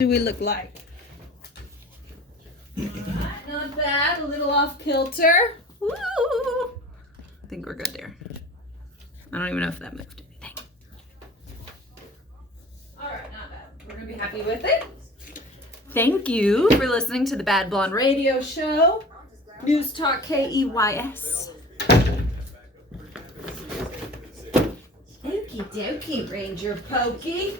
Do we look like? Alright, not bad. A little off kilter. Woo! I think we're good there. I don't even know if that moved anything. Alright, not bad. We're gonna be happy with it. Thank you for listening to the Bad Blonde Radio Show. News Talk KEYS. Okie dokie, Ranger Pokey.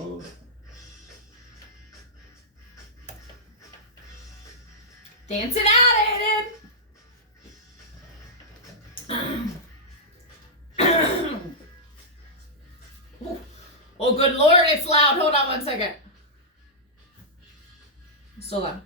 Oh. Dancing out, Aiden! Oh, good Lord, it's loud. Hold on one second. Still loud.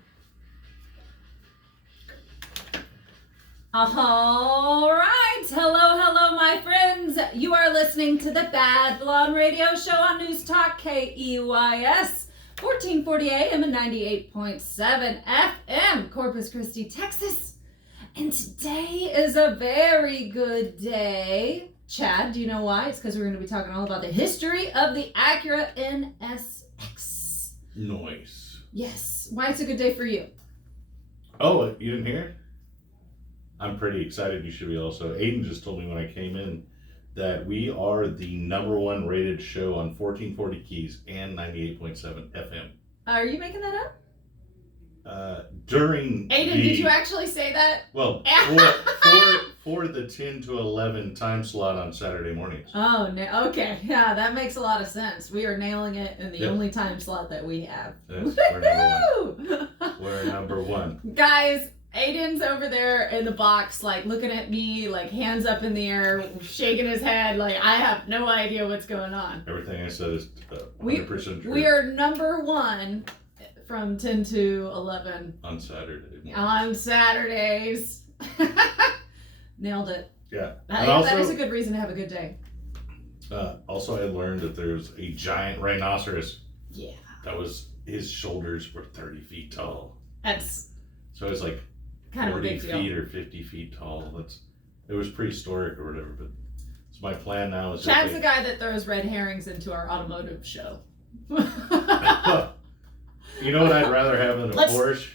All right. Hello, my friends. You are listening to the Bad Blonde Radio Show on News Talk KEYS, 1440 AM and 98.7 FM, Corpus Christi, Texas. And today is a very good day. Chad, do you know why? It's because we're going to be talking all about the history of the Acura NSX. Nice. Yes. Why it's a good day for you? Oh, you didn't hear it? I'm pretty excited. You should be also. Aiden just told me when I came in that we are the #1 rated show on 1440 Keys and 98.7 FM. Are you making that up? During Aiden, did you actually say that? Well, for the 10 to 11 time slot on Saturday mornings. Oh, no. Okay. Yeah, that makes a lot of sense. We are nailing it in the Yep. only time slot that we have. Yes, we're #1. We're #1. Guys, Aiden's over there in the box, like, looking at me, like, hands up in the air, shaking his head, like, I have no idea what's going on. Everything I said is 100% true. We are #1 from 10 to 11. On Saturday mornings. On Saturdays. Nailed it. Yeah. That is a good reason to have a good day. Also, I learned that there's a giant rhinoceros. Yeah. His shoulders were 30 feet tall. So it was like kind of a 40 big deal. feet or 50 feet tall. It was prehistoric or whatever, but so my plan now is Chad's the guy that throws red herrings into our automotive show. You know what I'd rather have than a Porsche?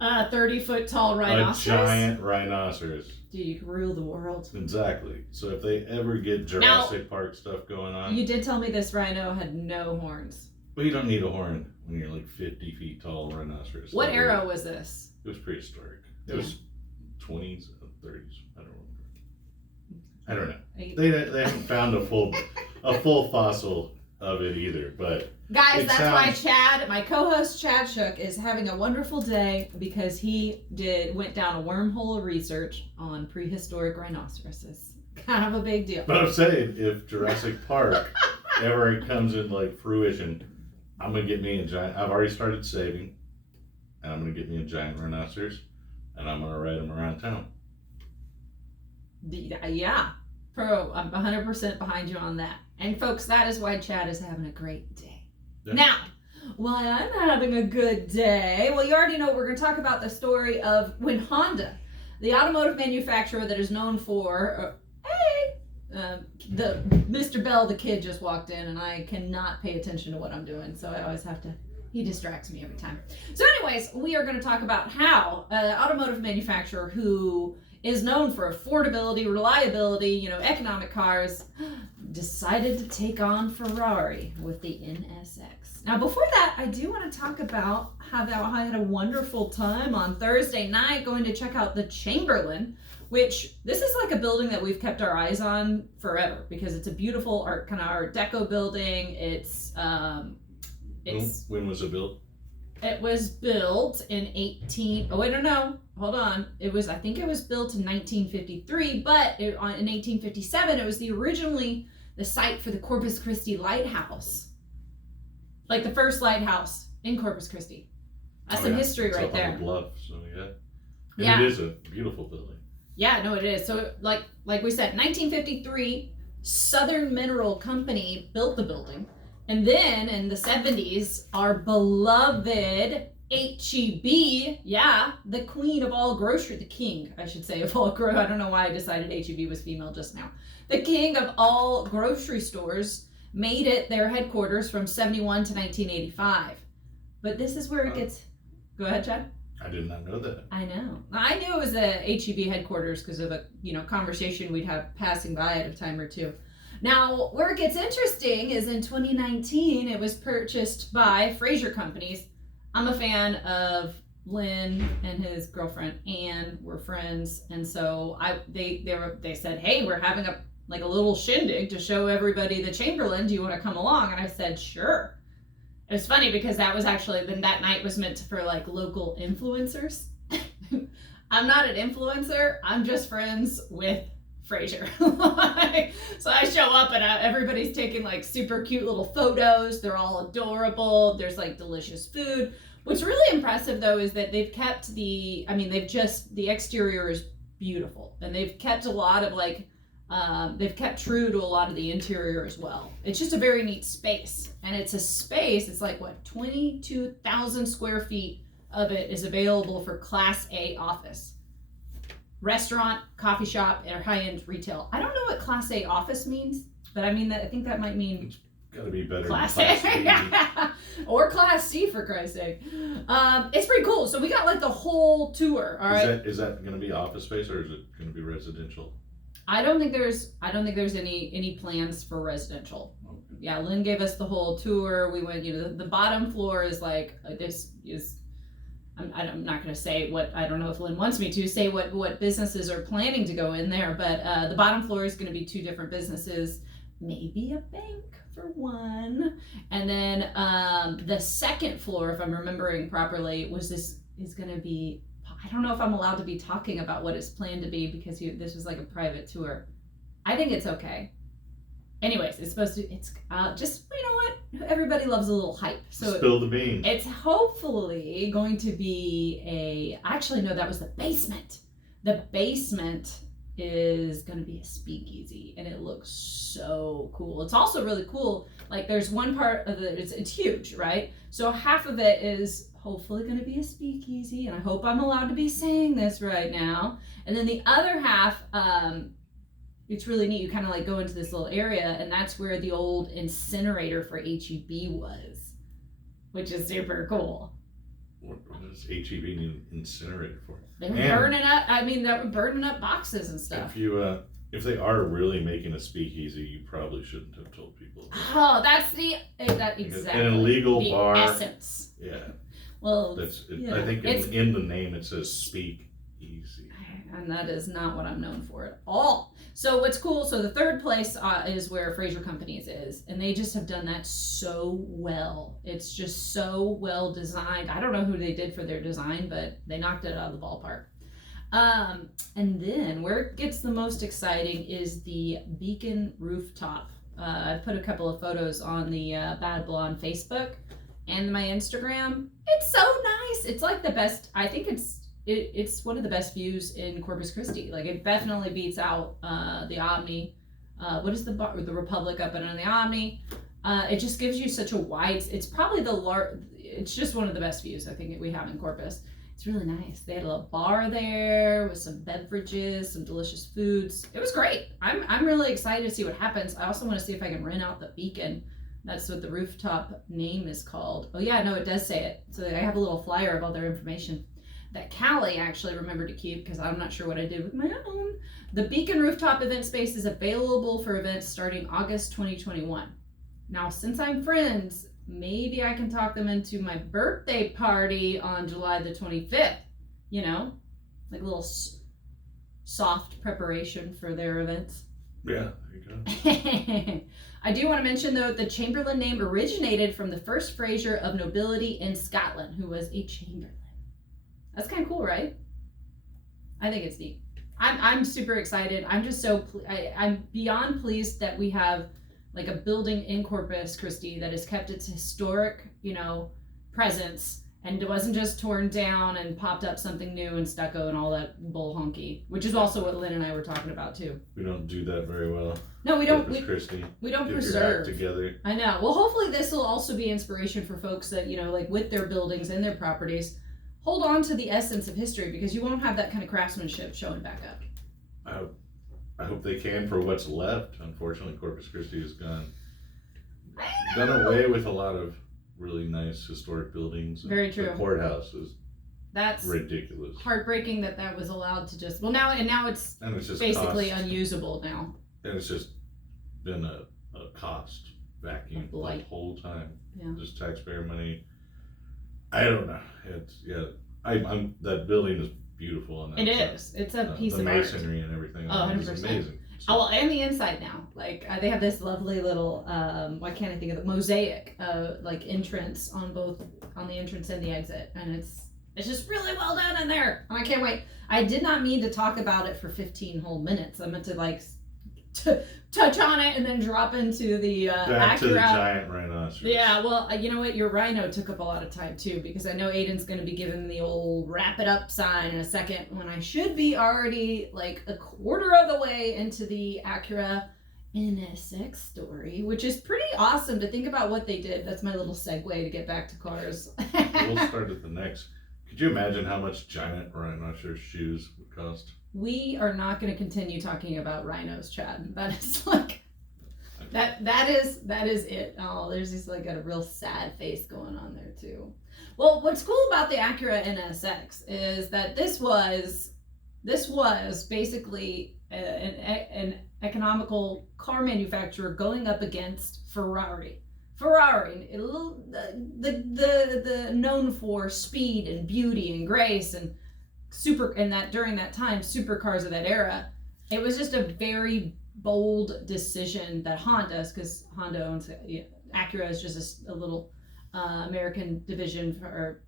30-foot tall rhinoceros. A giant rhinoceros. Dude, you can rule the world. Exactly. So if they ever get Jurassic Park stuff going on. You did tell me this rhino had no horns. Well, you don't need a horn when you're like 50 feet tall rhinoceros. What era was this? It was prehistoric. It was 20s, 30s. I don't know. They haven't found a full fossil of it either, but guys, that's why Chad, my co-host Chad Shook, is having a wonderful day because he went down a wormhole of research on prehistoric rhinoceroses. Kind of a big deal. But I'm saying, if Jurassic Park ever comes into like fruition, I'm gonna get me a giant. I've already started saving, and I'm gonna get me a giant rhinoceros, and I'm gonna ride them around town. Yeah, I'm 100% behind you on that. And folks, that is why Chad is having a great day. Yeah. Now, why I'm having a good day, well, you already know we're going to talk about the story of when Honda, the automotive manufacturer that is known for, the Mr. Bell, the kid, just walked in, and I cannot pay attention to what I'm doing, so I always have to, he distracts me every time. So anyways, we are going to talk about how an automotive manufacturer who is known for affordability, reliability, economic cars, decided to take on Ferrari with the NSX. Now, before that, I do want to talk about how I had a wonderful time on Thursday night going to check out the Chamberlain, which this is like a building that we've kept our eyes on forever because it's a beautiful kind of art deco building. It's when was it built? It was built in 18. Oh, wait, no. Hold on. I think it was built in 1953, but in 1857, it was originally the site for the Corpus Christi Lighthouse. Like the first lighthouse in Corpus Christi. That's some history right there. On the bluff, so yeah. And yeah. It is a beautiful building. Yeah, no, it is. So like we said, 1953, Southern Mineral Company built the building. And then in the 70s, our beloved H-E-B, the queen of all grocery, the king, I should say, of all grocery. I don't know why I decided H-E-B was female just now. The king of all grocery stores made it their headquarters from 71 to 1985. But this is where it gets... Go ahead, Chad. I did not know that. I know. I knew it was the H-E-B headquarters because of a conversation we'd have passing by at a time or two. Now, where it gets interesting is in 2019, it was purchased by Fraser Companies. I'm a fan of Lynn and his girlfriend Anne. We're friends, and so they said, "Hey, we're having a little shindig to show everybody the Chamberlain. Do you want to come along?" And I said, "Sure." It was funny because that was actually that night was meant for local influencers. I'm not an influencer. I'm just friends with Fraser. So I show up and everybody's taking super cute little photos. They're all adorable. There's delicious food. What's really impressive though is that they've kept the exterior is beautiful, and they've kept a lot of they've kept true to a lot of the interior as well. It's just a very neat space, and it's a space. It's 22,000 square feet of it is available for Class A office. Restaurant, coffee shop, or high-end retail. I don't know what Class A office means, but I think that might mean it's gotta be better Class than A. Class B. Or Class C, for Christ's sake. It's pretty cool. So we got the whole tour. All right. Is that gonna be office space or is it gonna be residential? I don't think there's any plans for residential. Okay. Yeah, Lynn gave us the whole tour. We went. The bottom floor is this is. I'm not going to say what, I don't know if Lynn wants me to say what businesses are planning to go in there, but the bottom floor is going to be two different businesses, maybe a bank for one. And then the second floor, if I'm remembering properly, is going to be, I don't know if I'm allowed to be talking about what it's planned to be because this was a private tour. I think it's okay. Anyways, it's just, you know what? Everybody loves a little hype. So spill the beans. It's hopefully going to be actually, no, that was the basement. The basement is going to be a speakeasy, and it looks so cool. It's also really cool. There's one part of it's huge, right? So half of it is hopefully going to be a speakeasy, and I hope I'm allowed to be saying this right now. And then the other half, it's really neat. You kind of go into this little area, and that's where the old incinerator for H-E-B was, which is super cool. What does H-E-B need an incinerator for? They were burning up. They were burning up boxes and stuff. If they are really making a speakeasy, you probably shouldn't have told people. Oh, that's exactly an illegal the bar. Essence. Yeah. Well, I think in the name it says speak easy. And that is not what I'm known for at all. So what's cool, so the third place is where Fraser Companies is, and they just have done that so well. It's just so well designed. I don't know who they did for their design, but they knocked it out of the ballpark. And then where it gets the most exciting is the Beacon Rooftop. I put a couple of photos on the Bad Blonde Facebook and my Instagram. It's so nice. It's the best. I think it's one of the best views in Corpus Christi. It definitely beats out the Omni. What is the Republic up and on the Omni? It just gives you such a wide. It's probably it's just one of the best views I think we have in Corpus. It's really nice. They had a little bar there with some beverages, some delicious foods. It was great. I'm really excited to see what happens. I also want to see if I can rent out the Beacon. That's what the rooftop name is called. Oh yeah, no, it does say it. So I have a little flyer of all their information that Callie actually remembered to keep because I'm not sure what I did with my own. The Beacon Rooftop event space is available for events starting August 2021. Now, since I'm friends, maybe I can talk them into my birthday party on July the 25th. A little soft preparation for their events. Yeah, there you go. I do want to mention, though, the Chamberlain name originated from the first Fraser of nobility in Scotland, who was a Chamberlain. That's kind of cool, right? I think it's neat. I'm super excited. I'm just so I'm beyond pleased that we have like a building in Corpus Christi that has kept its historic, presence, and it wasn't just torn down and popped up something new and stucco and all that bull honky, which is also what Lynn and I were talking about too. We don't do that very well. No, we don't. Corpus Christi. We don't Get preserve. your act together. I know. Well, hopefully this will also be inspiration for folks that, like with their buildings and their properties, hold on to the essence of history, because you won't have that kind of craftsmanship showing back up. I hope they can for what's left. Unfortunately, Corpus Christi has done away with a lot of really nice historic buildings. Very true. The courthouse is That's ridiculous. heartbreaking that was allowed to just now it's just basically cost, unusable now. and it's just been a cost vacuum the whole time. Yeah. Just taxpayer money. I don't know. I'm that building is beautiful on that. It is. It's a piece of art. The masonry and everything. Oh, 100%. It's amazing. Oh, well, and the inside now. Like they have this lovely little why can't I think of the mosaic like entrance on the entrance and the exit, and it's just really well done in there. And I can't wait. I did not mean to talk about it for 15 whole minutes. I meant to touch on it and then drop into the back Acura. to the giant rhinoceros. Yeah, well, you know what? Your rhino took up a lot of time too, because I know Aiden's going to be giving the old wrap it up sign in a second when I should be already like a quarter of the way into the Acura NSX story, which is pretty awesome to think about what they did. That's my little segue to get back to cars. We'll start at the next. Could you imagine how much giant rhinoceros shoes would cost? We are not going to continue talking about rhinos, Chad. That is like that is it. Oh, there's just like a real sad face going on there too. Well, what's cool about the Acura NSX is that this was basically an economical car manufacturer going up against Ferrari, the known for speed and beauty and grace and during that time, supercars of that era. It was just a very bold decision that because Honda owns Acura is just a little American division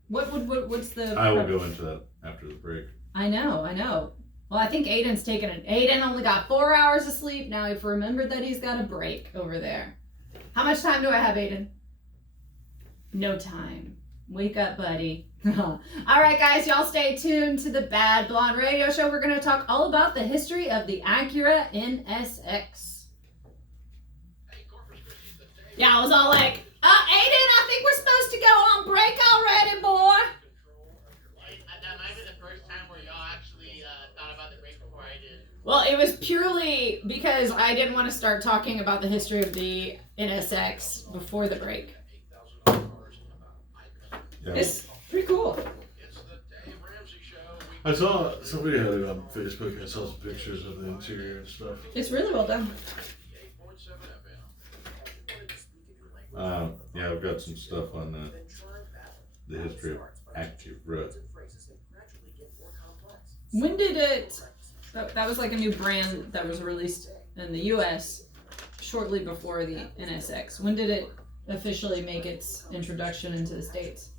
what's the. I will go into that after the break. I know. Well, I think Aiden's taken it. Aiden only got 4 hours of sleep. Now if remembered that he's got a break over there. How much time do I have, Aiden? No time. Wake up, buddy. All right, guys, y'all stay tuned to the Bad Blonde Radio Show. We're going to talk all about the history of the Acura NSX. Yeah, I was all like, Aiden, I think we're supposed to go on break already, boy. That might be the first time where y'all actually thought about the break before I did. Well, it was purely because I didn't want to start talking about the history of the NSX before the break. Yeah. It's pretty cool. I saw somebody had it on Facebook. I saw some pictures of the interior and stuff. It's really well done. Yeah, I've got some stuff on the history of Acura. When did it? That was like a new brand that was released in the U.S. shortly before the NSX. When did it officially make its introduction into the States?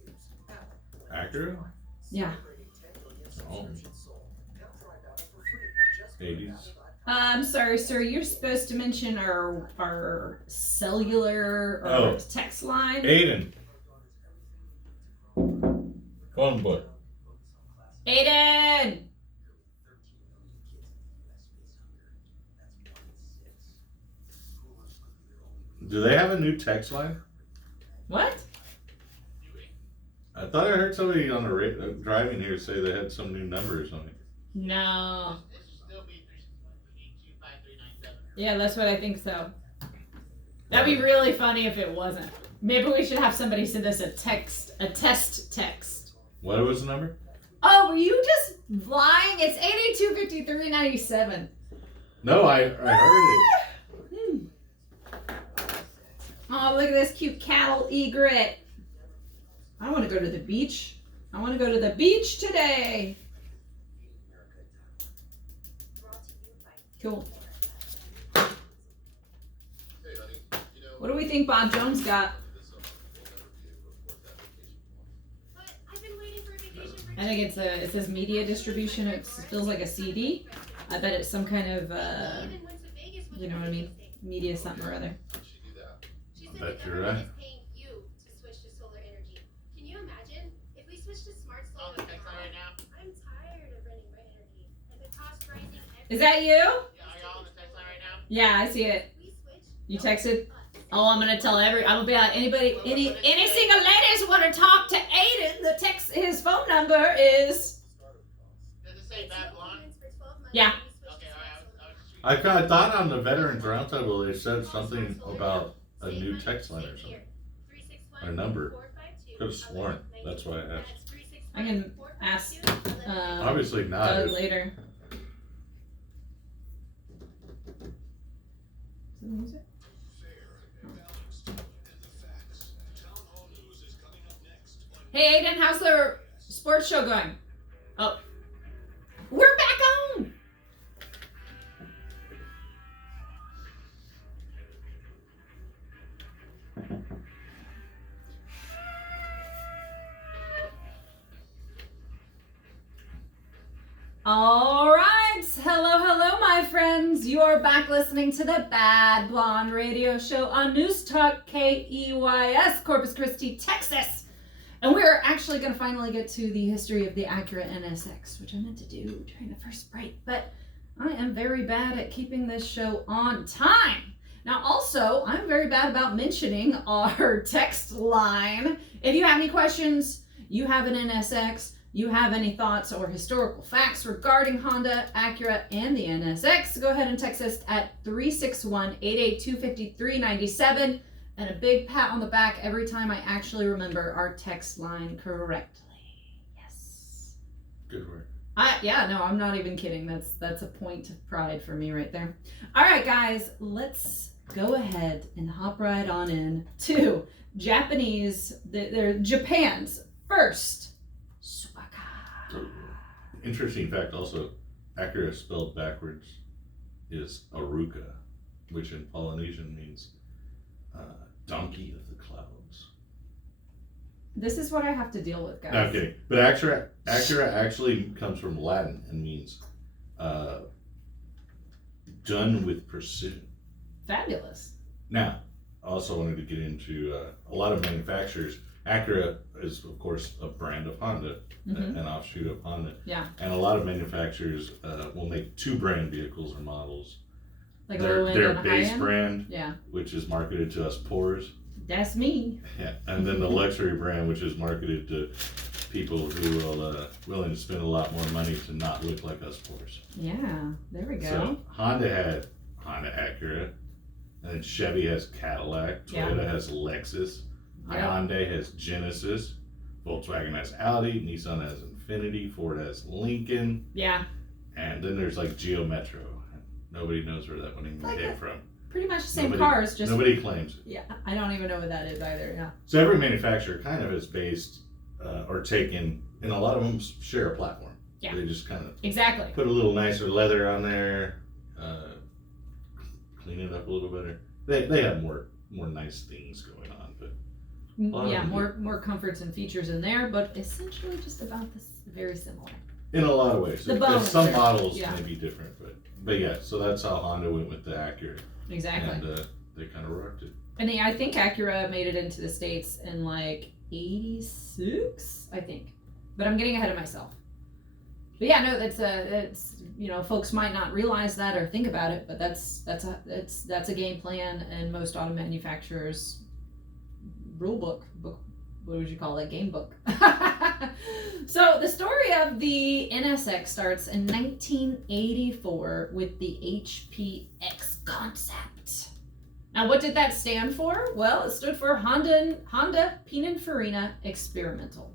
Acura? Yeah. Oh. 80s. I'm sorry, sir. You're supposed to mention our cellular or text line. Aiden. Come on, boy. Aiden! Do they have a new text line? What? I thought I heard somebody on the driving here say they had some new number or something. No. It should still be 3825397. Yeah, that's what I think so. That'd be really funny if it wasn't. Maybe we should have somebody send us a test text. What was the number? Oh, were you just lying? It's 825397. No, I heard it. Oh, look at this cute cattle egret. I want to go to the beach. I want to go to the beach today. Cool. What do we think Bob Jones got? I think it says media distribution. It feels like a CD. I bet it's some kind of, you know what I mean? Media something or other. I bet you're right. Can you imagine if we switch to smart solar? Oh, the text line right now. I'm tired of running my energy and the cost rising. Is that you? Yeah, are y'all on the text line right now? Yeah, I see it. We switch. You texted? Oh, I'm gonna tell I'm gonna be like, anybody, any single ladies want to talk to Aiden, the text, his phone number is... Does it say bad blonde? Yeah. Okay, alright. I kind of thought on the veterans roundtable they said something about a new text line or something. Or number. Could have sworn. That's why I asked. I can ask Obviously not. Doug later. Hey Aiden, how's the sports show going? Oh, we're back on. All right, hello, my friends. You are back listening to the Bad Blonde Radio Show on News Talk KEYS, Corpus Christi, Texas. And we're actually going to finally get to the history of the Acura NSX, which I meant to do during the first break, but I am very bad at keeping this show on time. Now, also, I'm very bad about mentioning our text line. If you have any questions, you have an NSX, you have any thoughts or historical facts regarding Honda, Acura, and the NSX, go ahead and text us at 361-882-5397. And a big pat on the back every time I actually remember our text line correctly. Yes. Good work. I'm not even kidding. That's a point of pride for me right there. All right, guys, let's go ahead and hop right on in to Japan's first supercar. Interesting fact also, Acura spelled backwards is Aruka, which in Polynesian means donkey of the clouds. This is what I have to deal with, guys. No, I'm kidding. But Acura actually comes from Latin and means done with precision. Fabulous. Now, I also wanted to get into a lot of manufacturers. Acura is, of course, a brand of Honda, an offshoot of Honda. Yeah. And a lot of manufacturers will make two brand vehicles or models. Like their base brand, yeah, which is marketed to us poors. That's me. Yeah. And then the luxury brand, which is marketed to people who are willing to spend a lot more money to not look like us poors. Yeah, there we go. So Honda had Honda Acura, and then Chevy has Cadillac, Toyota has Lexus, Hyundai has Genesis, Volkswagen has Audi, Nissan has Infiniti, Ford has Lincoln. Yeah. And then there's like Geo Metro. Nobody knows where that one even came from. Pretty much the same cars, just nobody claims it. Yeah, I don't even know what that is either. Yeah. So every manufacturer kind of is based or taken, and a lot of them share a platform. Yeah. They just kind of exactly put a little nicer leather on there, clean it up a little better. They have more nice things going on, but more comforts and features in there, but essentially just about this very similar. In a lot of ways. Some models may be different, but yeah, so that's how Honda went with the Acura. Exactly. And they kind of rocked it. And I think Acura made it into the States in like 86, I think. But I'm getting ahead of myself. But yeah, no, it's folks might not realize that or think about it, but that's a game plan in most auto manufacturers' rule book. What would you call it? Game book. So the story of the NSX starts in 1984 with the HPX concept. Now, what did that stand for? Well, it stood for Honda Pininfarina Experimental.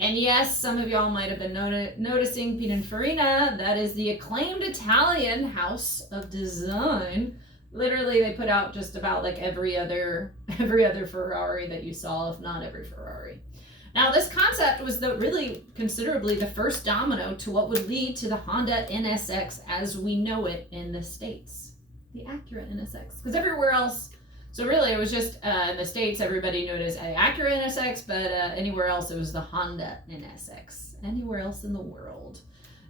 And yes, some of y'all might have been noticing Pininfarina. That is the acclaimed Italian house of design. Literally, they put out just about like every other Ferrari that you saw, if not every Ferrari. Now, this concept was really considerably the first domino to what would lead to the Honda NSX as we know it in the States. The Acura NSX. Because everywhere else So really, it was just in the States, everybody knew it as a Acura NSX, but anywhere else, it was the Honda NSX. Anywhere else in the world.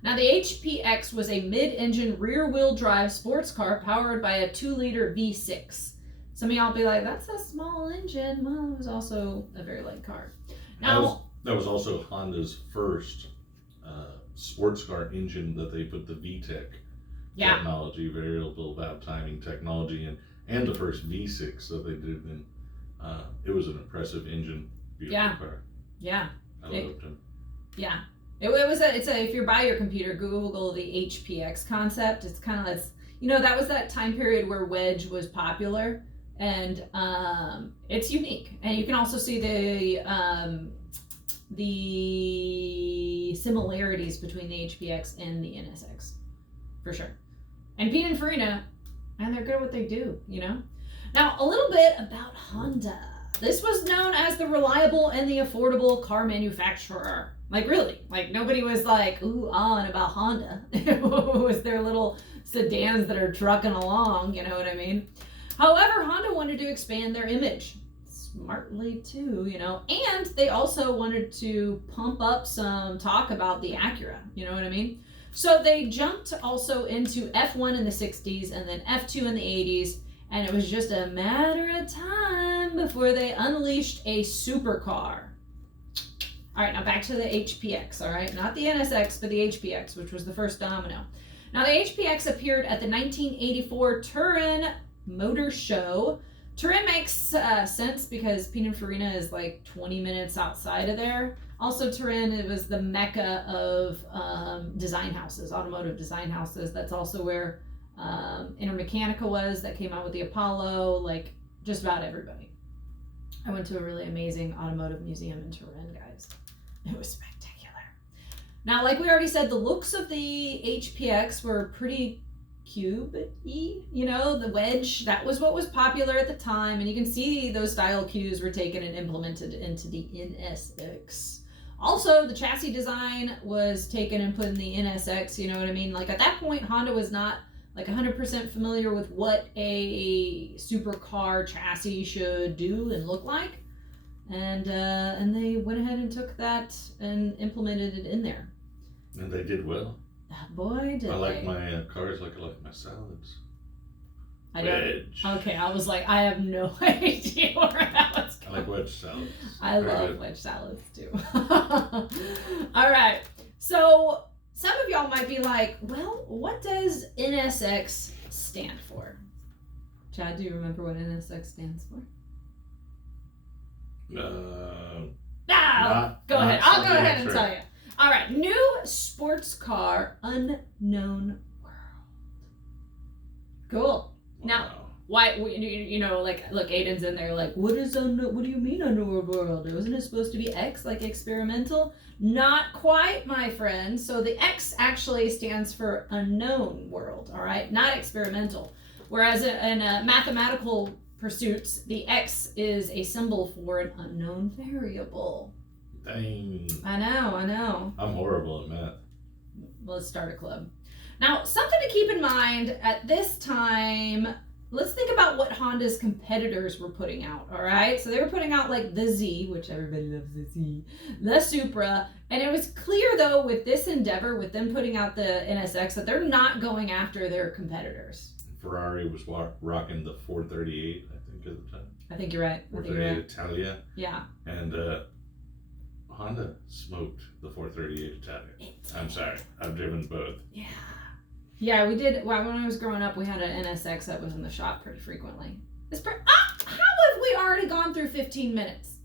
Now, the HPX was a mid-engine rear-wheel drive sports car powered by a 2-liter V6. Some of y'all be like, that's a small engine. Well, it was also a very light car. Now, that was also Honda's first sports car engine that they put the VTEC technology, variable valve timing technology, and the first V6 that they did. And it was an impressive engine, beautiful car. Yeah. I loved him. Yeah. It's a if you're by your computer, Google the HPX concept. It's kind of this, that was that time period where wedge was popular, and it's unique. And you can also see the similarities between the HPX and the NSX, for sure. And Pininfarina, and they're good at what they do, Now, a little bit about Honda. This was known as the reliable and the affordable car manufacturer. Like, really. Like, nobody was like, ooh, on about Honda. It was their little sedans that are trucking along, you know what I mean? However, Honda wanted to expand their image. Smartly, too, And they also wanted to pump up some talk about the Acura, you know what I mean? So they jumped also into F1 in the 60s and then F2 in the 80s. And it was just a matter of time before they unleashed a supercar. All right, now back to the HPX, all right? Not the NSX, but the HPX, which was the first domino. Now, the HPX appeared at the 1984 Turin Motor Show. Turin makes sense because Pininfarina is like 20 minutes outside of there. Also, Turin, it was the mecca of design houses, automotive design houses. That's also where Intermechanica was, that came out with the Apollo, like just about everybody. I went to a really amazing automotive museum in Turin, guys. It was spectacular. Now, like we already said, the looks of the HPX were pretty cube-y, the wedge. That was what was popular at the time, and you can see those style cues were taken and implemented into the NSX. Also, the chassis design was taken and put in the NSX, you know what I mean? Like, at that point, Honda was not like 100% familiar with what a supercar chassis should do and look like. And they went ahead and took that and implemented it in there. And they did well. Boy, did I like they. my cars like I like my salads. Wedge. Okay, I was like, I have no idea where that was going. I like wedge salads. I love wedge salads too. All right, so some of y'all might be like, well, what does NSX stand for? Chad, do you remember what NSX stands for? Go ahead. I'll go ahead and tell you. All right, new sports car, unknown world. Cool. Now, why? Look, Aiden's in there. Like, what do you mean unknown world? Wasn't it supposed to be X, like experimental? Not quite, my friend. So the X actually stands for unknown world. All right, not experimental. Whereas in mathematical pursuits, the X is a symbol for an unknown variable. Dang. I know. I'm horrible at math. Let's start a club. Now, something to keep in mind at this time, let's think about what Honda's competitors were putting out, all right? So they were putting out like the Z, which everybody loves the Z, the Supra, and it was clear though with this endeavor, with them putting out the NSX, that they're not going after their competitors. Ferrari was rocking the 438, I think, at the time. I think you're right. 438 Italia. Yeah. And Honda smoked the 438 Italia. I'm sorry, I've driven both. Yeah, we did. Well, when I was growing up, we had an NSX that was in the shop pretty frequently. How have we already gone through 15 minutes?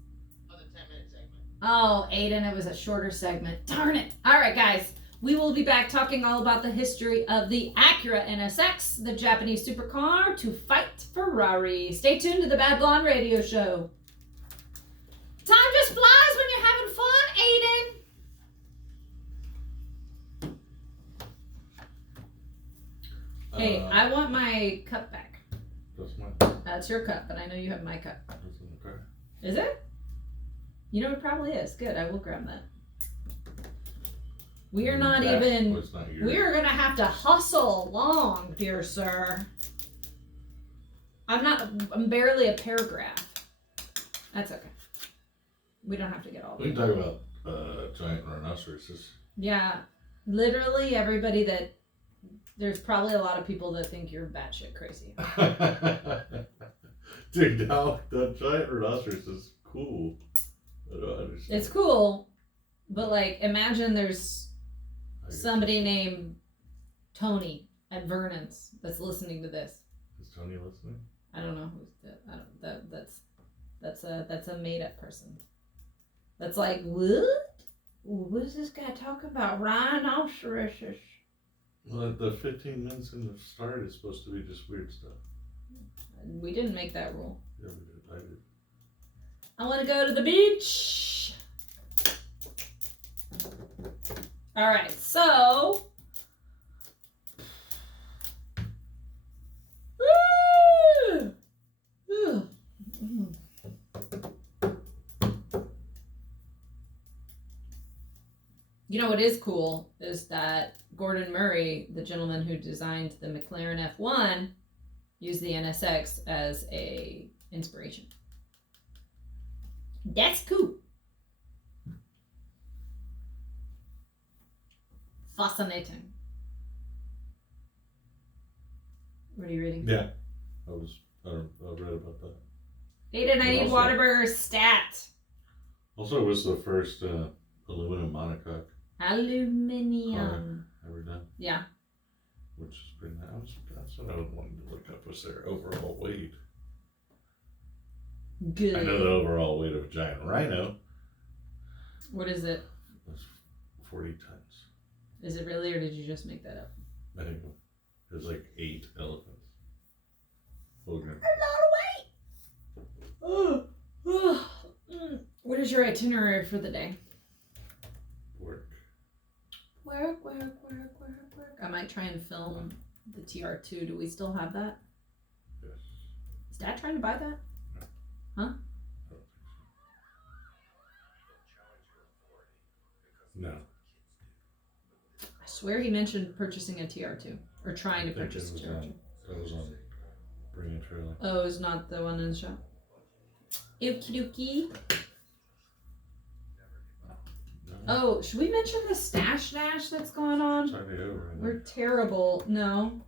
Oh, the 10-minute segment. Oh, Aiden, it was a shorter segment. Darn it. All right, guys. We will be back talking all about the history of the Acura NSX, the Japanese supercar to fight Ferrari. Stay tuned to the Bad Blonde Radio Show. Time just flies when you're having fun, Aiden. Hey, I want my cup back. That's mine. That's your cup, but I know you have my cup. That's in the car. Is it? It probably is. Good, I will grab that. We are not even, was not yours. we are going to have to hustle along, dear sir. I'm barely a paragraph. That's okay. We don't have to get all We can talk about giant rhinoceroses. Yeah. Literally everybody there's probably a lot of people that think you're batshit crazy. Dude, now the giant rhinoceros is cool. I don't understand. It's cool, but like imagine there's somebody named Tony at Vernon's that's listening to this. Is Tony listening? I don't know who's that. I don't, that's a made up person. That's like, what? What is this guy talking about? Rhinoceroses. Well, the 15 minutes in the start is supposed to be just weird stuff. We didn't make that rule. Yeah, we did. I did. I want to go to the beach. All right, so. Woo! Ooh. Mm. You know what is cool is that Gordon Murray, the gentleman who designed the McLaren F1, used the NSX as a inspiration. That's cool. Fascinating. What are you reading? Yeah, I read about that. Aiden, I need Also- Whataburger stat. Also, it was the first aluminum monocoque Aluminium. ever done, Yeah. which is pretty nice. That's what I wanted to look up, was their overall weight. Good. I know the overall weight of a giant rhino What is it? was 40 tons. Is it really, or did you just make that up? I think it was like 8 elephants. Full grown. A lot of weight. What is your itinerary for the day? Work. Work. I might try and film the TR2. Do we still have that? Yes. Is Dad trying to buy that? Huh? I don't think so. No. I swear he mentioned purchasing a TR2 or trying to I think purchase a it TR2. was on Bring a Trailer. Oh, it's not the one in the shop. Okie dokie. No. Oh, should we mention the stash dash that's going on? It's already over. I think. We're terrible. No.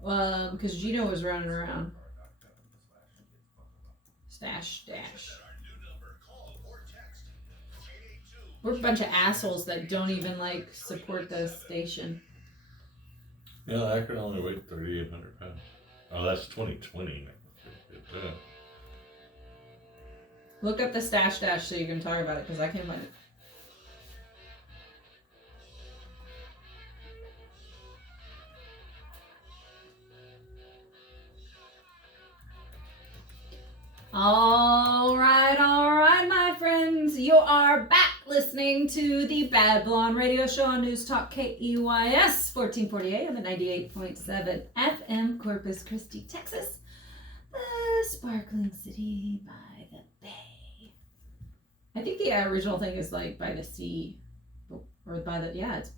Because Gino was running around. Stash dash. We're a bunch of assholes that don't even like support the station. Yeah, I could only weigh 3,800 pounds. Oh, that's 2020. Yeah. Look up the stash dash so you can talk about it because I can't find it. All right, my friends. You are back listening to the Bad Blonde Radio Show on News Talk KEYS 1440 AM and 98.7 FM, Corpus Christi, Texas, the sparkling city by the bay. I think the original thing is like by the sea, or by the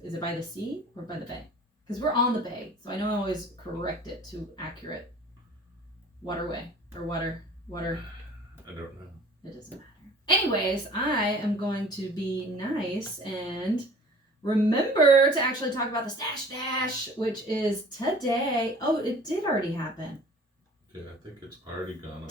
is it by the sea or by the bay? Because we're on the bay, so I know I always correct it to accurate waterway or water. I don't know. It doesn't matter. Anyways, I am going to be nice and remember to actually talk about the Stash Dash, which is today. Oh, it did already happen. Yeah, I think it's already gone on.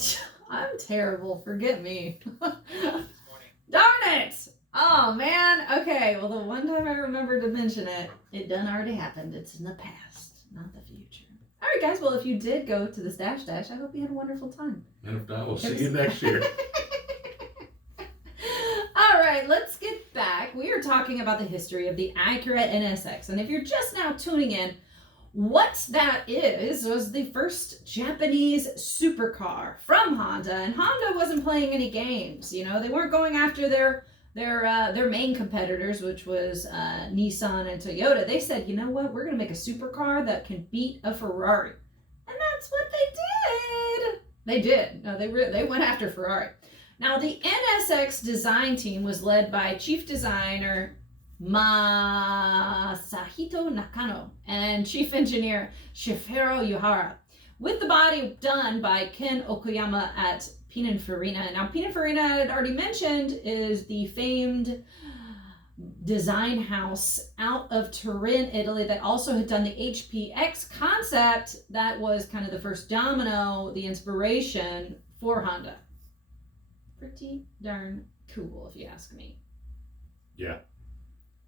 I'm terrible. Forget me. Darn it! Oh, man. Okay, well, the one time I remembered to mention it, it done already happened. It's in the past, not the future. All right, guys. Well, if you did go to the Stash Dash, I hope you had a wonderful time. And if not, we'll see you next year. All right, let's get back. We are talking about the history of the Acura NSX. And if you're just now tuning in, what that is was the first Japanese supercar from Honda. And Honda wasn't playing any games. You know, they weren't going after their main competitors, which was Nissan and Toyota. They said, you know what, we're going to make a supercar that can beat a Ferrari. And that's what they did. They did. No, they went after Ferrari. Now, the NSX design team was led by chief designer Masahito Nakano and chief engineer Shifero Yuhara, with the body done by Ken Okuyama at Pininfarina. Now, Pininfarina, I had already mentioned, is the famed design house out of Turin, Italy, that also had done the HPX concept. That was kind of the first domino, the inspiration for Honda. Pretty darn cool, if you ask me. Yeah.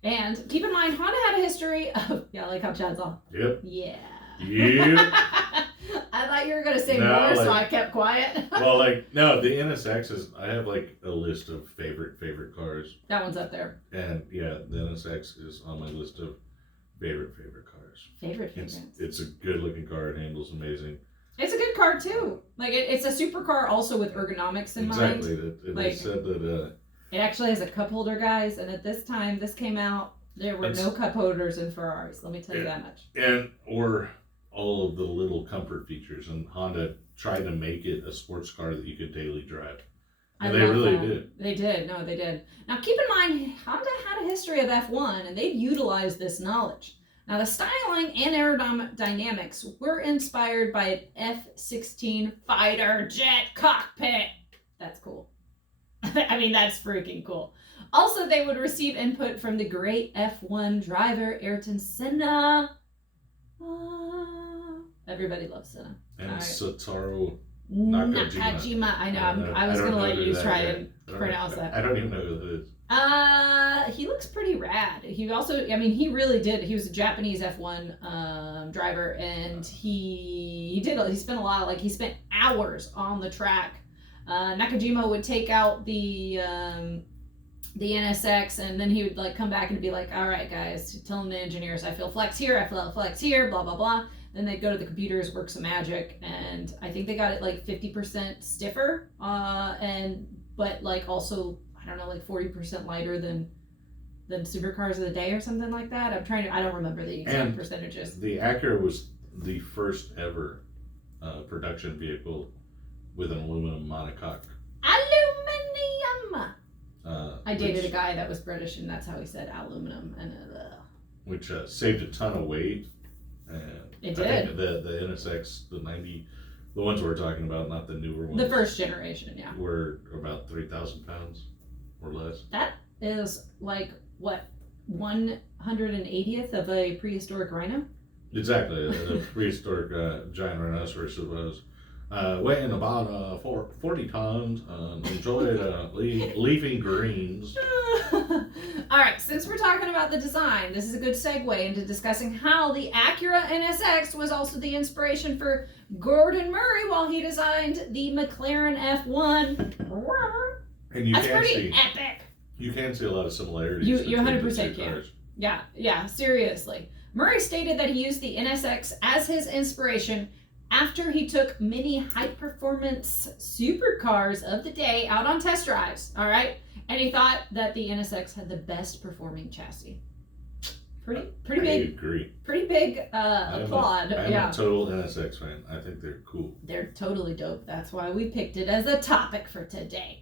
And keep in mind, Honda had a history of, yeah, like how Chad's all, Yep. yeah. Yep. I thought you were going to say No, more, so like- I kept quiet. Well, like, no, the NSX is, I have like a list of favorite cars. That one's up there. And yeah, the NSX is on my list of favorite cars. Favorite. It's a good looking car. It handles amazing. It's a good car, too. Like, it's a supercar also with ergonomics in mind. Exactly. They Like- said that, It actually has a cup holder, guys, and at this time this came out, there were no cup holders in Ferraris. Let me tell you that much. or all of the little comfort features, and Honda tried to make it a sports car that you could daily drive. And they love really that. did. They did. No, they did. Now, keep in mind, Honda had a history of F1, and they've utilized this knowledge. Now, the styling and aerodynamics were inspired by an F-16 fighter jet cockpit. That's cool. I mean, that's freaking cool. Also, they would receive input from the great F1 driver, Ayrton Senna. Everybody loves Senna. And All right. Satoru Nakajima. I know. I was going to let you try and pronounce that. I don't even know who that is. He looks pretty rad. He also, I mean, he really did. He was a Japanese F1 driver, and he spent a lot, like he spent hours on the track. Nakajima would take out the NSX, and then he would like come back and be like, all right, guys, telling the engineers, I feel flex here, I feel flex here, blah, blah, blah. Then they'd go to the computers, work some magic, and I think they got it like 50% stiffer, but like also, I don't know, like 40% lighter than supercars of the day or something like that. I don't remember the exact percentages. The Acura was the first ever production vehicle with an aluminum monocoque. Aluminium! I dated a guy that was British, and that's how he said aluminum, and which saved a ton of weight. And it I did. think the NSX, the 90, the ones we're talking about, not the newer ones. The first generation, yeah. Were about 3,000 pounds or less. That is like, what, 180th of a prehistoric rhino? Exactly. The prehistoric giant rhinoceros was weighing about 40 tons, enjoyed leafing greens. All right, since we're talking about the design, this is a good segue into discussing how the Acura NSX was also the inspiration for Gordon Murray while he designed the McLaren F1. And That's pretty epic. You can see a lot of similarities. You between 100% the two can. cars. Yeah, seriously. Murray stated that he used the NSX as his inspiration after he took many high-performance supercars of the day out on test drives, all right? And he thought that the NSX had the best performing chassis. Pretty I big, agree. pretty big applaud. I'm Yeah, a total NSX fan. I think they're cool. they're totally dope. That's why we picked it as a topic for today.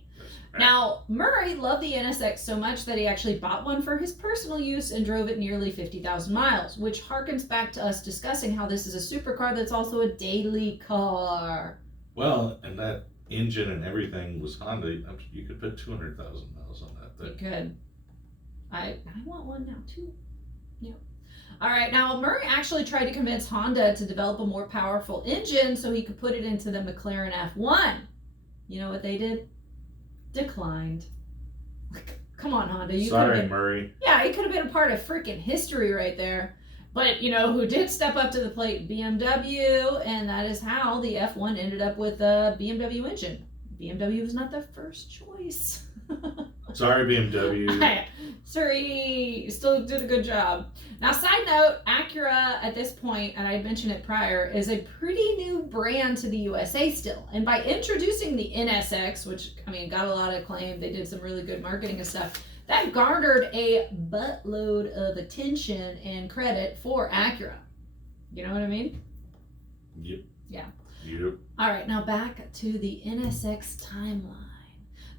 Now, Murray loved the NSX so much that he actually bought one for his personal use and drove it nearly 50,000 miles, which harkens back to us discussing how this is a supercar that's also a daily car. Well, and that engine and everything was Honda. You could put 200,000 miles on that You thing. could. I want one now, too. Yeah. All right, now Murray actually tried to convince Honda to develop a more powerful engine so he could put it into the McLaren F1. You know what they did? Declined. Come on, Honda. You Sorry, could've been, Murray. yeah, he could have been a part of freaking history right there. But, you know, who did step up to the plate? BMW, and that is how the F1 ended up with a BMW engine. BMW was not the first choice. Sorry, BMW. Sorry, you still did a good job. Now, side note, Acura at this point, and I mentioned it prior, is a pretty new brand to the USA still. And by introducing the NSX, which, I mean, got a lot of acclaim, they did some really good marketing and stuff, that garnered a buttload of attention and credit for Acura. You know what I mean? Yep. Yeah. Yep. All right, now back to the NSX timeline.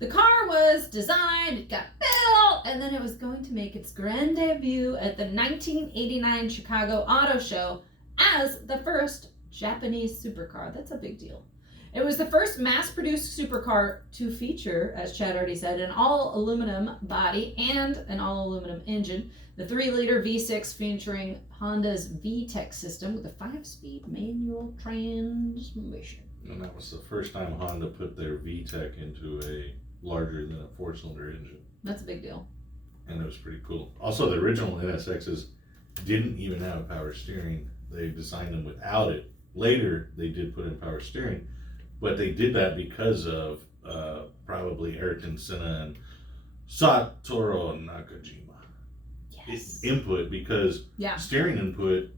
The car was designed, it got built, and then it was going to make its grand debut at the 1989 Chicago Auto Show as the first Japanese supercar. That's a big deal. It was the first mass-produced supercar to feature, as Chad already said, an all-aluminum body and an all-aluminum engine. The 3-liter V6 featuring Honda's VTEC system with a 5-speed manual transmission. And that was the first time Honda put their VTEC into a larger than a 4-cylinder engine. That's a big deal. And it was pretty cool. Also, the original NSXs didn't even have a power steering. They designed them without it. Later, they did put in power steering, but they did that because of probably Ayrton Senna and Satoru Nakajima. Yes. Input, because steering input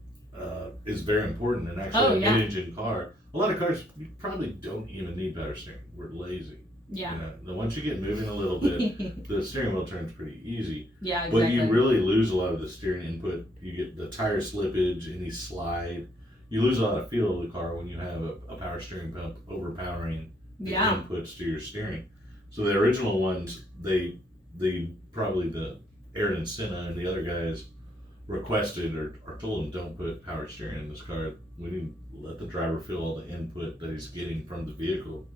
is very important in actually a mid-engine car. A lot of cars, you probably don't even need power steering. We're lazy. Yeah. You know, once you get moving a little bit, the steering wheel turns pretty easy. Yeah, exactly. But you really lose a lot of the steering input. You get the tire slippage, any slide. You lose a lot of feel of the car when you have a power steering pump overpowering the inputs to your steering. So the original ones, they probably the Ayrton Senna and the other guys requested or told him, don't put power steering in this car. We need to let the driver feel all the input that he's getting from the vehicle.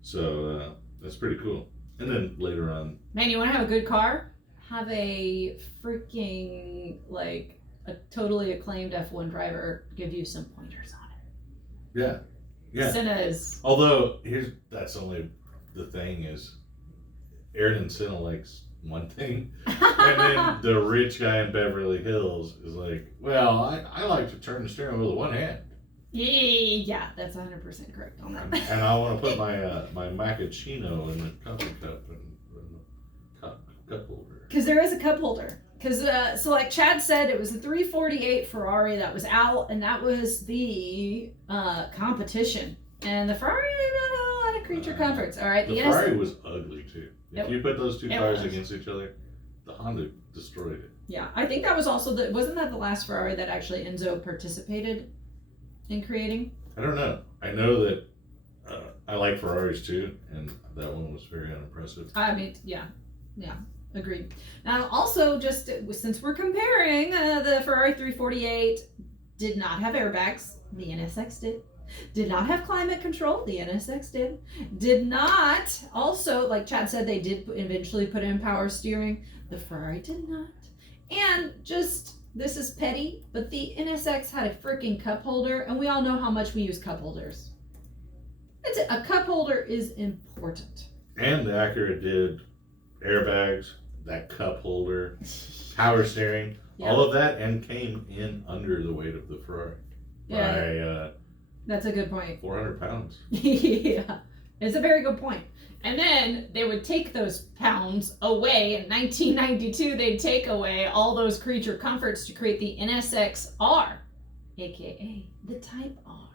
So that's pretty cool. And then later on, man, you want to have a good car? Have a freaking a totally acclaimed F1 driver give you some pointers on it. Yeah. Senna is. Although that's only the thing is, Ayrton Senna likes one thing, and then the rich guy in Beverly Hills is like, well, I like to turn the steering wheel with one hand. Yeah, that's 100% correct on that. And I want to put my macchiato in the coffee cup and the cup holder. Because there is a cup holder. Because so like Chad said, it was the 348 Ferrari that was out, and that was the competition. And the Ferrari had a lot of creature comforts. All right, the Ferrari was ugly too. If you put those two cars against each other, the Honda destroyed it. Yeah, I think that was also wasn't that the last Ferrari that actually Enzo participated in creating? I don't know. I know that I like Ferraris too, and that one was very unimpressive. I mean, yeah, agreed. Now, also, just since we're comparing, the Ferrari 348 did not have airbags. The NSX did. Did not have climate control. The NSX did. Did not. Also, like Chad said, they did eventually put in power steering. The Ferrari did not. And just, this is petty, but the NSX had a freaking cup holder, and we all know how much we use cup holders. A cup holder is important. And the Acura did airbags, that cup holder, power steering, all of that, and came in under the weight of the Ferrari. Yeah. That's a good point. 400 pounds. Yeah, it's a very good point. And then they would take those pounds away. In 1992, they'd take away all those creature comforts to create the NSX-R, aka the Type R.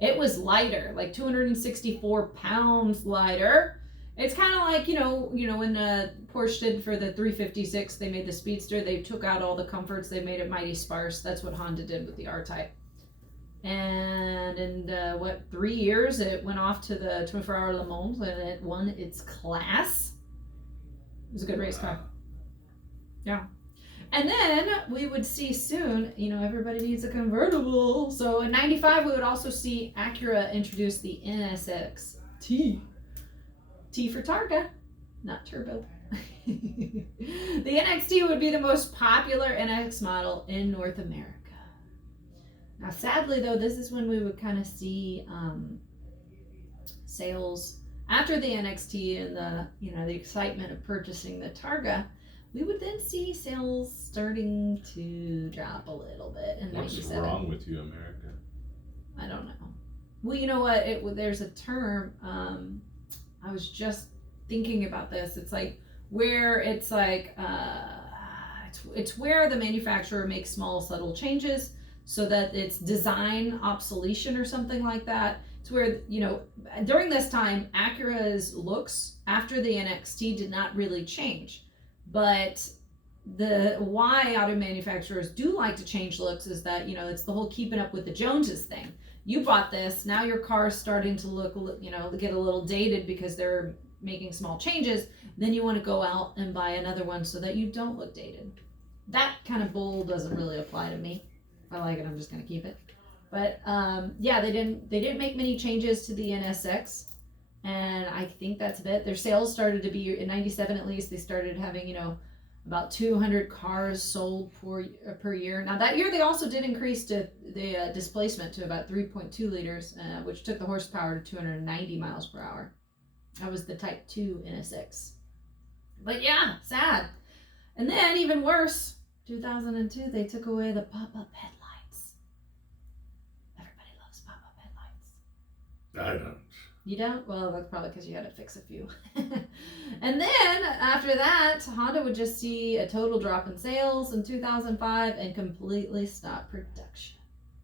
It was lighter, like 264 pounds lighter. It's kind of like, you know, when Porsche did for the 356, they made the Speedster. They took out all the comforts. They made it mighty sparse. That's what Honda did with the R-Type. And in 3 years, it went off to the 24-hour Le Mans and it won its class. It was a good race car. Yeah. And then we would see soon, everybody needs a convertible. So in 95, we would also see Acura introduce the NSX T. T for Targa, not turbo. The NXT would be the most popular NX model in North America. Now, sadly, though, this is when we would kind of see sales after the NXT and the excitement of purchasing the Targa. We would then see sales starting to drop a little bit in 97. What's wrong with you, America? I don't know. Well, you know what? There's a term. I was just thinking about this. It's like where it's like it's where the manufacturer makes small, subtle changes, so that it's design obsolescence or something like that. It's where, during this time, Acura's looks after the NXT did not really change. But why auto manufacturers do like to change looks is that, it's the whole keeping up with the Joneses thing. You bought this, now your car's starting to look, get a little dated because they're making small changes. Then you want to go out and buy another one so that you don't look dated. That kind of bull doesn't really apply to me. If I like it, I'm just going to keep it. But yeah, they didn't make many changes to the NSX, and I think that's a bit. Their sales started to be in '97 at least. They started having about 200 cars sold per year. Now that year they also did increase the displacement to about 3.2 liters, which took the horsepower to 290 miles per hour. That was the Type 2 NSX. But yeah, sad. And then even worse, 2002 they took away the pop-up headlights. Everybody loves pop-up headlights. I don't. You don't? Well, that's probably because you had to fix a few. And then after that, Honda would just see a total drop in sales in 2005 and completely stop production.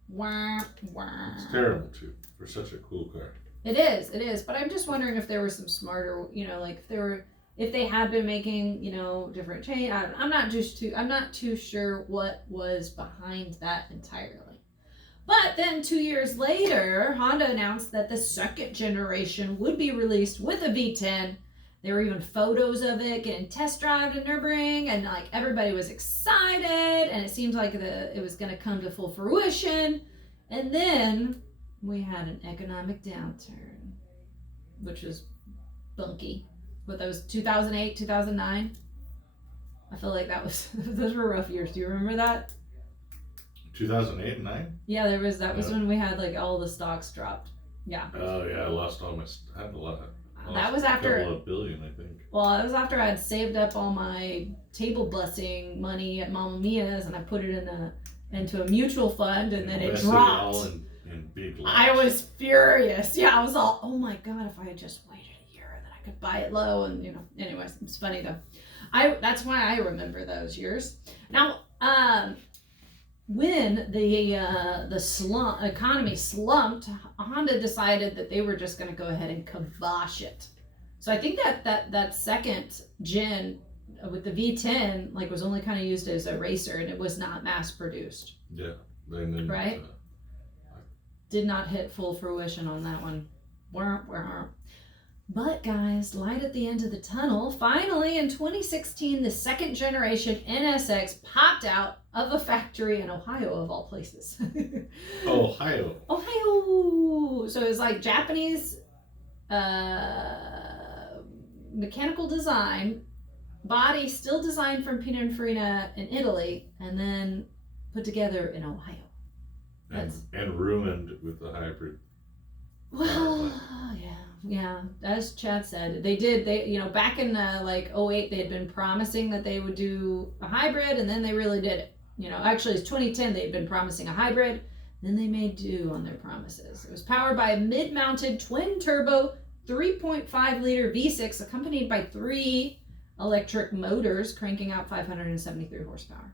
Wah, wah. It's terrible too for such a cool car. It is. But I'm just wondering if there was some smarter, like if they had been making, different change. I'm not too sure what was behind that entirely. But then 2 years later, Honda announced that the second generation would be released with a V10. There were even photos of it getting test drive in Nürburgring, and like everybody was excited, and it seems like it was going to come to full fruition. And then we had an economic downturn, which was bunky. But that was 2008, 2009. I feel like those were rough years. Do you remember that? 2008 and 9? Yeah, that was when we had like all the stocks dropped. Yeah. Oh yeah, I lost all my. I had a lot. That was after a couple of billion, I think. Well, it was after I had saved up all my table blessing money at Mamma Mia's, and I put it into a mutual fund, and then it dropped. All in big loss. I was furious. Yeah, I was all, oh my god, if I had just waited a year, then I could buy it low, and Anyways, it's funny though. That's why I remember those years. Now, when the economy slumped, Honda decided that they were just going to go ahead and kibosh it. So I think that second gen with the V10 was only kind of used as a racer, and it was not mass produced. Yeah, right. Did not hit full fruition on that one. But guys, light at the end of the tunnel. Finally, in 2016, the second generation NSX popped out of a factory in Ohio, of all places. Ohio. So it was like Japanese mechanical design, body still designed from Pininfarina in Italy, and then put together in Ohio. And ruined with the hybrid. Well, yeah. As Chad said, they back in '08, they had been promising that they would do a hybrid, and then they really did it. Actually, it's 2010. They had been promising a hybrid, then they made do on their promises. It was powered by a mid-mounted twin-turbo 3.5 liter V6, accompanied by 3 electric motors, cranking out 573 horsepower.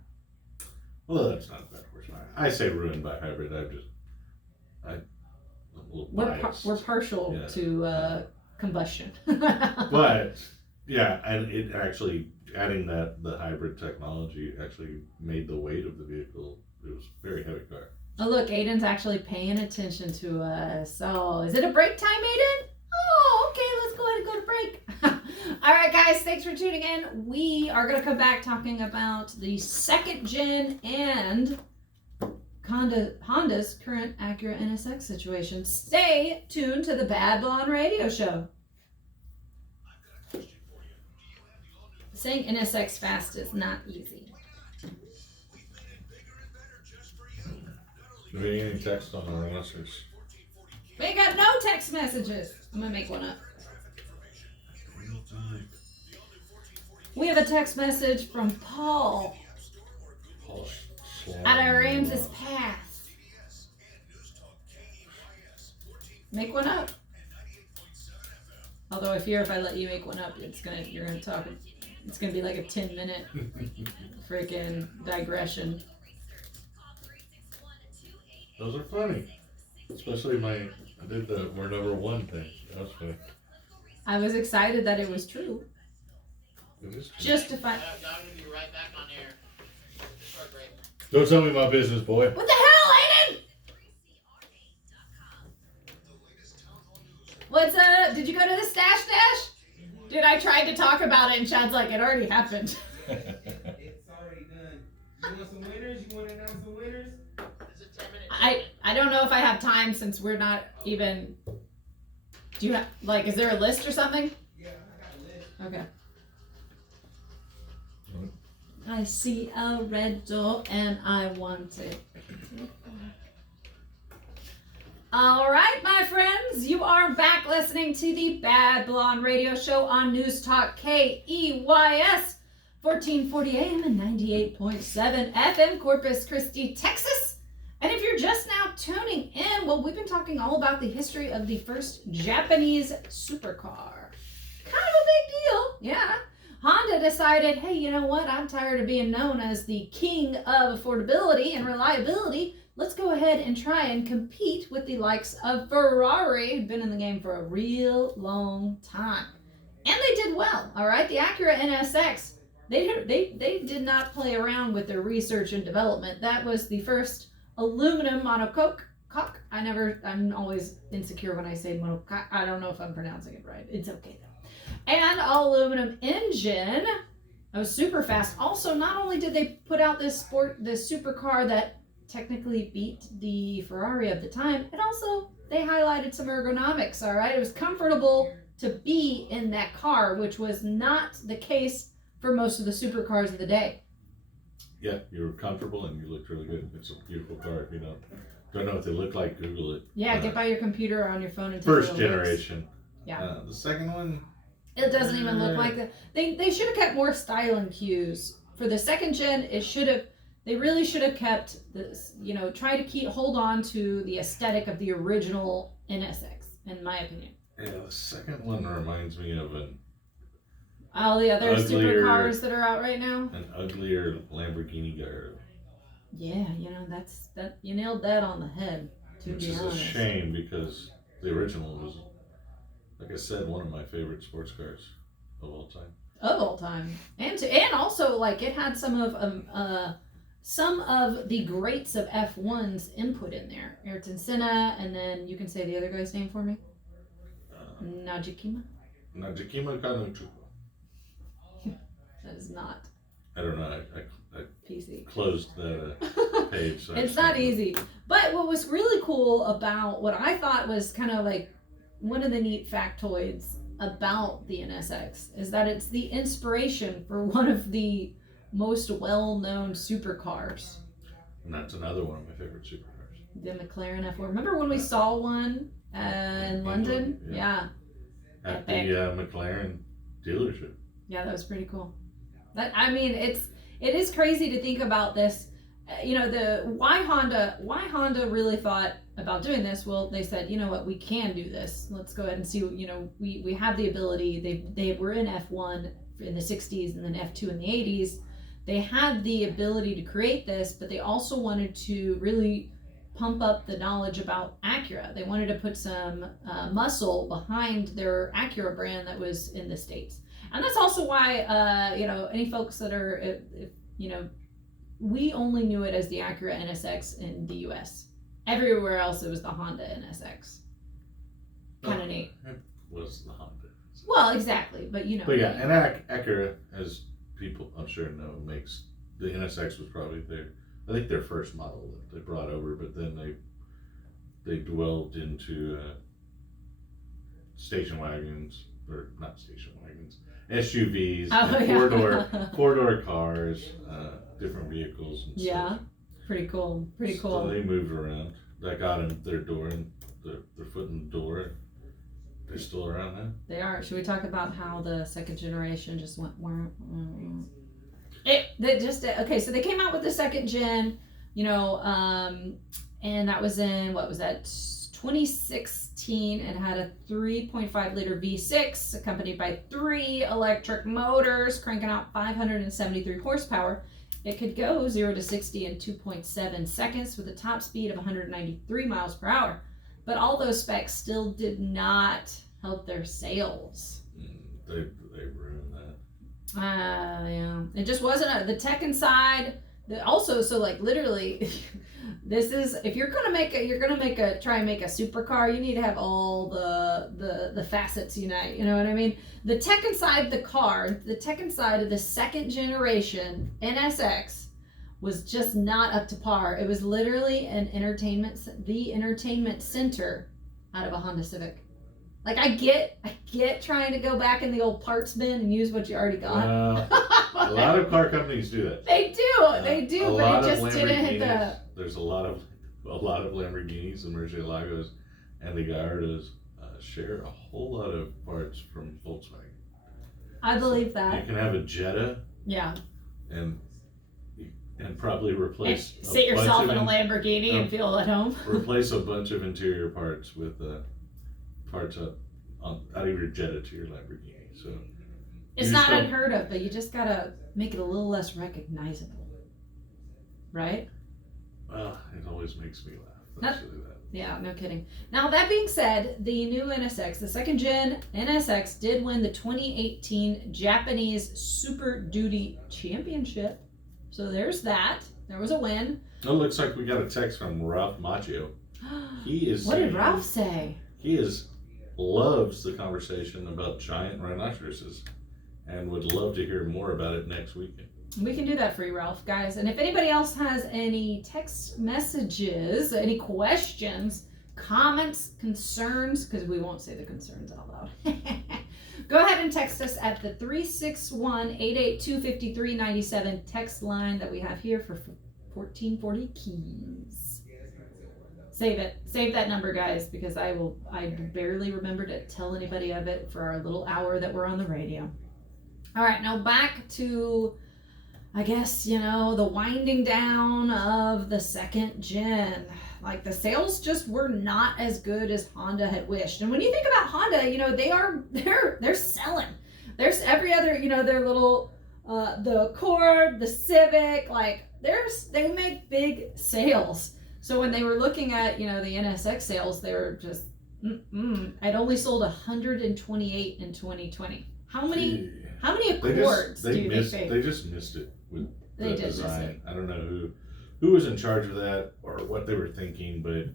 Well, that's not bad horsepower. I say ruined by hybrid. We're partial to combustion. But yeah, and it actually adding the hybrid technology actually made the weight of the vehicle. It was a very heavy car. Oh look, Aiden's actually paying attention to us. So is it a break time, Aiden? Oh, okay, let's go ahead and go to break. All right, guys, thanks for tuning in. We are going to come back talking about the second gen and Honda's current Acura NSX situation. Stay tuned to the Bad Blonde Radio Show. Saying NSX fast is not easy. Do we get any text on our message? We got no text messages. I'm going to make one up. We have a text message from Paul. At our Ramses Pass. Make one up. Although I fear if I let you make one up, you're gonna talk. It's gonna be like a 10-minute freaking digression. Those are funny, especially I did the "we're number one" thing. That was funny. I was excited that it was true. It is true. Just to find. I'm gonna be right back on air. Short break. Don't tell me my business, boy. What the hell, Aiden? What's up? Did you go to the Stash Dash? Dude, I tried to talk about it and Chad's like, it already happened. It's already done. You want some winners? You want to announce some winners? Is it 10 minutes? I don't know if I have time since we're not even. Do you have is there a list or something? Yeah, I got a list. Okay. I see a red door and I want it. All right, my friends, you are back listening to the Bad Blonde Radio Show on News Talk KEYS 1440 AM and 98.7 FM, Corpus Christi, Texas. And if you're just now tuning in, well, we've been talking all about the history of the first Japanese supercar. Kind of a big deal, yeah. Honda decided, hey, you know what? I'm tired of being known as the king of affordability and reliability. Let's go ahead and try and compete with the likes of Ferrari, who've been in the game for a real long time. And they did well, all right? The Acura NSX, they did not play around with their research and development. That was the first aluminum monocoque. I'm always insecure when I say monocoque. I don't know if I'm pronouncing it right. It's okay though. And all aluminum engine. That was super fast. Also, not only did they put out this supercar that technically beat the Ferrari of the time, they highlighted some ergonomics, all right? It was comfortable to be in that car, which was not the case for most of the supercars of the day. Yeah, you were comfortable and you looked really good. It's a beautiful car. If you don't know what they look like, Google it. Yeah, get by your computer or on your phone and take First a little generation. looks. Yeah. The second one, it doesn't even look like that. They should have kept more styling cues. For the second gen, they really should have kept this, try to hold on to the aesthetic of the original NSX, in my opinion. Yeah, the second one reminds me of all the other uglier, supercars that are out right now. An uglier Lamborghini Gallardo. Yeah, that you nailed that on the head. Which is a shame because the original was, like I said, one of my favorite sports cars of all time. Of all time, and also it had some of the greats of F1's input in there. Ayrton Senna, and then you can say the other guy's name for me. Najikima Kanuchuko. That is not. I don't know. I PC. Closed that page. So It's not easy. But what was really cool about what I thought was kind of one of the neat factoids about the NSX is that it's the inspiration for one of the most well-known supercars. And that's another one of my favorite supercars. The McLaren F1. Remember when we saw one in London? Yeah. At the McLaren dealership. Yeah, that was pretty cool. It is crazy to think about this. Why Honda really thought about doing this. Well, they said, you know what, we can do this. Let's go ahead and see. We have the ability. They were in F1 in the 60s and then F2 in the 80s. They had the ability to create this, but they also wanted to really pump up the knowledge about Acura. They wanted to put some muscle behind their Acura brand that was in the States. And that's also why, any folks that are, we only knew it as the Acura NSX in the U.S. Everywhere else, it was the Honda NSX. Kind of neat. It was the Honda. Well, exactly, but But yeah, and Acura, as people I'm sure know, makes the NSX was probably their first model that they brought over, but then they dwelled into station wagons, or not station wagons, SUVs, four-door cars, different vehicles and stuff. Pretty cool. So they moved around. That got in their door and their foot in the door. They're still around now. They are. Should we talk about how the second generation just went? Okay. So they came out with the second gen, and that was in 2016, and had a 3.5 liter V6 accompanied by 3 electric motors, cranking out 573 horsepower. It could go 0 to 60 in 2.7 seconds with a top speed of 193 miles per hour. But all those specs still did not help their sales. They ruined that. Yeah. It just wasn't the tech inside. Literally, this is, if you're gonna try and make a supercar, you need to have all the facets unite. You know what I mean? The tech inside the car, the tech inside of the second generation NSX was just not up to par. It was literally the entertainment center out of a Honda Civic. Like I get trying to go back in the old parts bin and use what you already got. A lot of car companies do that. They do, but it just didn't hit the. There's a lot of Lamborghinis and Murcielagos and the Gallardos share a whole lot of parts from Volkswagen. I believe that. You can have a Jetta. Yeah. And probably replace. Sit yourself in a Lamborghini and feel at home. Replace a bunch of interior parts with parts out of your Jetta to your Lamborghini. So it's not unheard of, but you just gotta make it a little less recognizable, right? Well, it always makes me laugh. That's really that. Yeah, no kidding. Now that being said, the new NSX, the second gen NSX, did win the 2018 Japanese Super Duty Championship. So there's that. There was a win. Oh, looks like we got a text from Ralph Macchio. He is. What did Ralph say? He loves the conversation about giant rhinoceroses, and would love to hear more about it next weekend. We can do that for you, Ralph, guys. And if anybody else has any text messages, any questions, comments, concerns, because we won't say the concerns out loud. Go ahead and text us at the 361-882-5397 text line that we have here for 1440 keys. Save it. Save that number, guys, because I barely remember to tell anybody of it for our little hour that we're on the radio. All right, now back to, I guess, the winding down of the second gen. Like the sales just were not as good as Honda had wished. And when you think about Honda, they're selling. There's every other, their little the Accord, the Civic, like they make big sales. So when they were looking at, the NSX sales, they were just I'd only sold 128 in 2020 How many Accords do you think they just missed it with the design? Miss it. I don't know who was in charge of that or what they were thinking, but it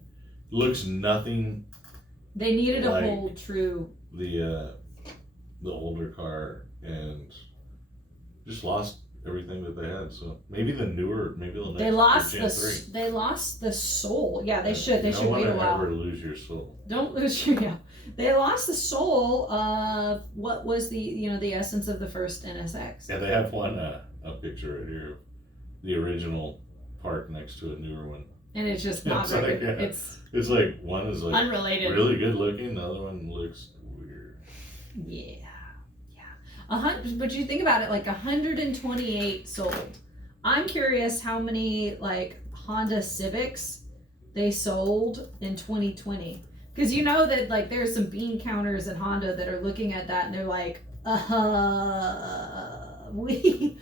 looks nothing. They needed like a whole true the older car and just lost everything that they had. So maybe the next they lost Gen 3. They lost the soul. Yeah, they should. They should wait a while. Don't ever lose your soul. Don't lose your. Yeah, they lost the soul of what was the the essence of the first NSX. Yeah, they have one a picture right here, the original parked next to a newer one. And it's just not very good. Yeah. It's like one is like unrelated, really good looking. The other one looks weird. Yeah. But you think about it, like 128 sold. I'm curious how many like Honda Civics they sold in 2020, because that like there's some bean counters at Honda that are looking at that and they're like, we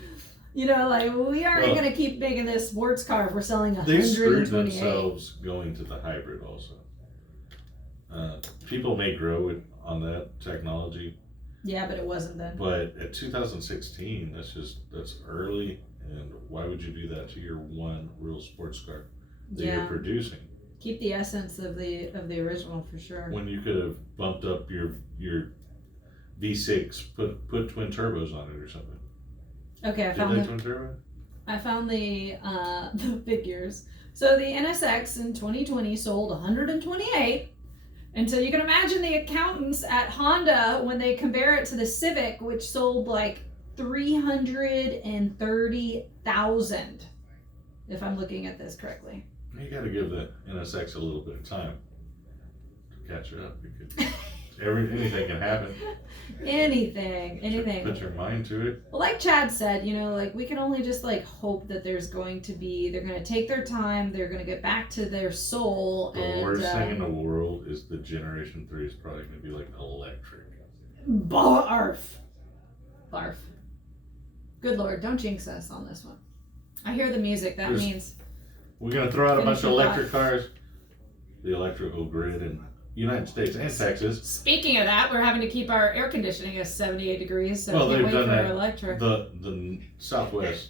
aren't going to keep making this sports car if we're selling 128. They screwed themselves going to the hybrid also. People may grow on that technology. Yeah, but it wasn't then. But at 2016, that's early, and why would you do that to your one real sports car that you're producing? Keep the essence of the original for sure. When you could have bumped up your V6, put twin turbos on it or something. Okay, I found the figures. So the NSX in 2020 sold 128. And so you can imagine the accountants at Honda when they compare it to the Civic, which sold like 330,000, if I'm looking at this correctly. You got to give the NSX a little bit of time to catch up, because anything can happen. Anything. Put your mind to it. Well, like Chad said, like we can only just like hope that they're going to take their time, they're going to get back to their soul. The worst thing in the world is the Generation 3 is probably going to be like electric. Barf. Good Lord, don't jinx us on this one. I hear the music, that means... We're going to throw out a bunch of electric cars. The electrical grid in United States and Texas. Speaking of that, we're having to keep our air conditioning at 78 degrees, so well, can't wait done for that. our electric. The Southwest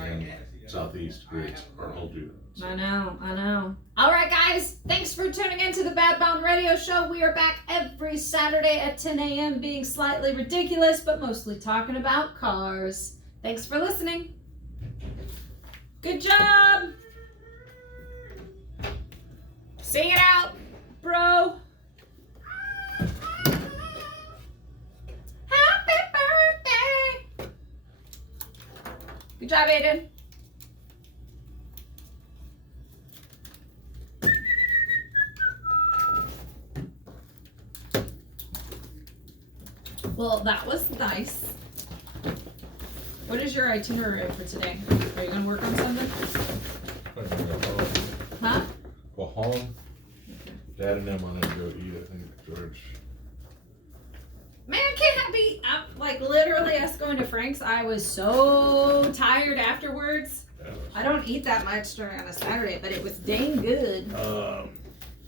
and Southeast grids are all doing it. I know. All right, guys, thanks for tuning in to the Bad Bound Radio Show. We are back every Saturday at 10 a.m. being slightly ridiculous, but mostly talking about cars. Thanks for listening. Good job. Sing it out, bro. Happy birthday. Good job, Aiden. Well, that was nice. What is your itinerary for today? Are you gonna work on something? Huh? Go home. Dad and them are gonna go eat, I think, George. Man, can't be. I'm like literally us going to Frank's. I was so tired afterwards. I don't eat that much during on a Saturday, but it was dang good.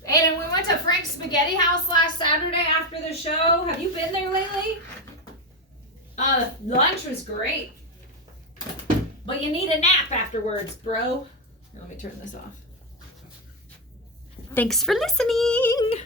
And we went to Frank's Spaghetti House last Saturday after the show. Have you been there lately? Lunch was great. But you need a nap afterwards, bro. Let me turn this off. Thanks for listening.